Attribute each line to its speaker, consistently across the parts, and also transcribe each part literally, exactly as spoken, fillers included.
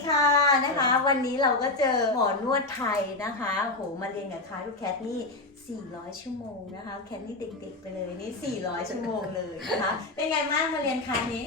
Speaker 1: ค่ะนะคะวันนี้เราก็เจอหมอนวดไทยนะคะโหมาเรียนกับคลาสลูกแคทนี่สี่ร้อยชั่วโมงนะคะแคทนี่เด็กๆไปเลยนี่สี่ร้อยชั่วโมงเลยนะคะเป็นไงบ้างมาเรียนคลาสนี้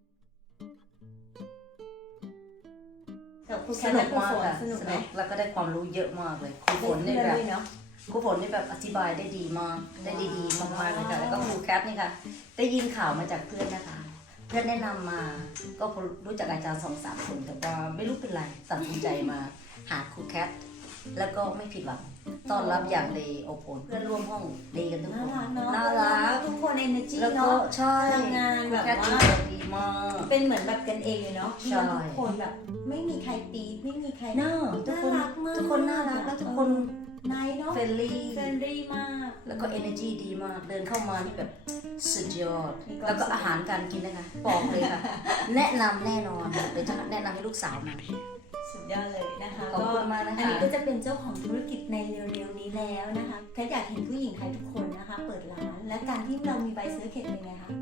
Speaker 1: กับครูแค
Speaker 2: ส
Speaker 1: ท
Speaker 2: นุ
Speaker 1: และ
Speaker 2: ก
Speaker 1: ครู
Speaker 2: มาก
Speaker 1: ฝน
Speaker 2: ค่ะ
Speaker 1: สนุกไหม
Speaker 2: แล้วก็ได้ความรู้เยอะมากเลยครูฝนนี่แบบ
Speaker 1: เนาะ
Speaker 2: ครูฝนนี่แบบอธิบายได้ดีมากได้ดีๆมากๆเลยค่ะแล้วก็ครูแคทนี่ค่ะได้ยินข่าวมาจากเพื่อนนะคะเพื่อนแนะนำมาก็รู้จักอาจารย์สองสามคนแต่ว่าไม่รู้เป็นไรตัดสินใจมาหาครูแคทแล้วก็ไม่ผิดหวังต้อนรับอย่างดีอบอุ่นเพื่อนร่วมห้องดีกันทุก
Speaker 1: น่า
Speaker 2: คน
Speaker 1: รักเนาะ
Speaker 2: น่ารัก
Speaker 1: ทุกคนเอเนอร์จี
Speaker 2: แล้วก็
Speaker 1: เนาะ
Speaker 2: ใช่
Speaker 1: ทำงานแบบ
Speaker 2: แคท
Speaker 1: ว่า
Speaker 2: ดีมาก
Speaker 1: เป็นเหมือนแบบกันเองเลยเนาะ
Speaker 2: ใช่
Speaker 1: ทุกคนแบบไม่มีใครปี๊ดไม่มีใคร
Speaker 2: น่าทุกคน
Speaker 1: น่ารักมาก
Speaker 2: ทุกคนน่ารักแล้วทุกคน
Speaker 1: นายเนาะ
Speaker 2: เฟรนลี่
Speaker 1: เฟรนลี่มาก
Speaker 2: แล้วก็ energy ดีมาก เดินเข้ามานี่แบบสุดยอด
Speaker 1: มีความ
Speaker 2: แล้วก็อาหารการกินนะคะบอกเลยค่ะ แนะนำแน่นอนเดี๋ยวจะแนะนำให้ลูกสาวมา
Speaker 1: สุดยอดเลยนะคะ
Speaker 2: ขอบคุณมากนะคะ
Speaker 1: อันนี้ก็จะเป็นเจ้าของธุรกิจในเร็วๆนี้แล้วนะคะแค่อยากเห็นผู้หญิงไทยทุกคนนะคะ เปิดร้าน และการที่เรามีใบเซอร์เคตเป็นไงคะ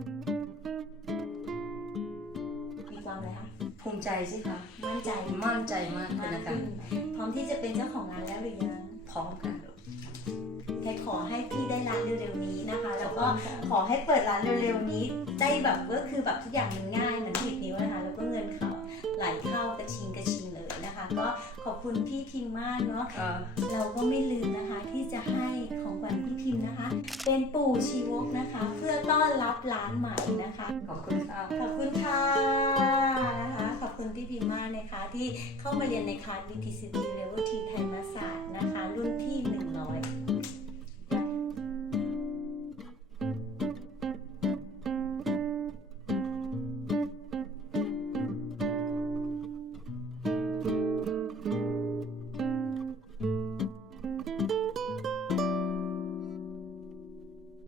Speaker 1: มีความอะไรคะ
Speaker 2: ภูมิใจสิคะ
Speaker 1: มั่นใจ
Speaker 2: มั่นใจมากเล
Speaker 1: มาย ก
Speaker 2: นะคะ
Speaker 1: ขึ้นพร้อมที่จะเป็นเจ้าของร้านแล้วหรือยัง
Speaker 2: พร้อมค่ะ
Speaker 1: แค่ขอให้พี่ได้ร้านเร็วๆนี้นะคะ แล้วก็ขอให้เปิดร้านเร็วๆนี้ได้แบบก็คือแบบทุกอย่างมันง่ายเหมือนผิดนิ้วนะคะแล้วก็เงินเขาไหลเข้ากระชิงกระชิงเลยนะคะ ก็ขอบคุณพี่พิมพ์มากเนาะ เราก็ไม่ลืมนะคะที่จะให้ของขวัญพี่พิมพ์นะคะ เป็นปู่ชีวกนะคะ เพื่อต้อนรับร้านใหม่นะคะ
Speaker 2: ขอบคุณค่ะ
Speaker 1: ขอบคุณค่ะนะคะขอบคุณพี่พิมพ์มากนะคะที่เข้ามาเรียนในคลาส บี ที ซี บี Level ที ไทยมาศาสตร์นะคะ รุ่นที่หนึ่งร้อย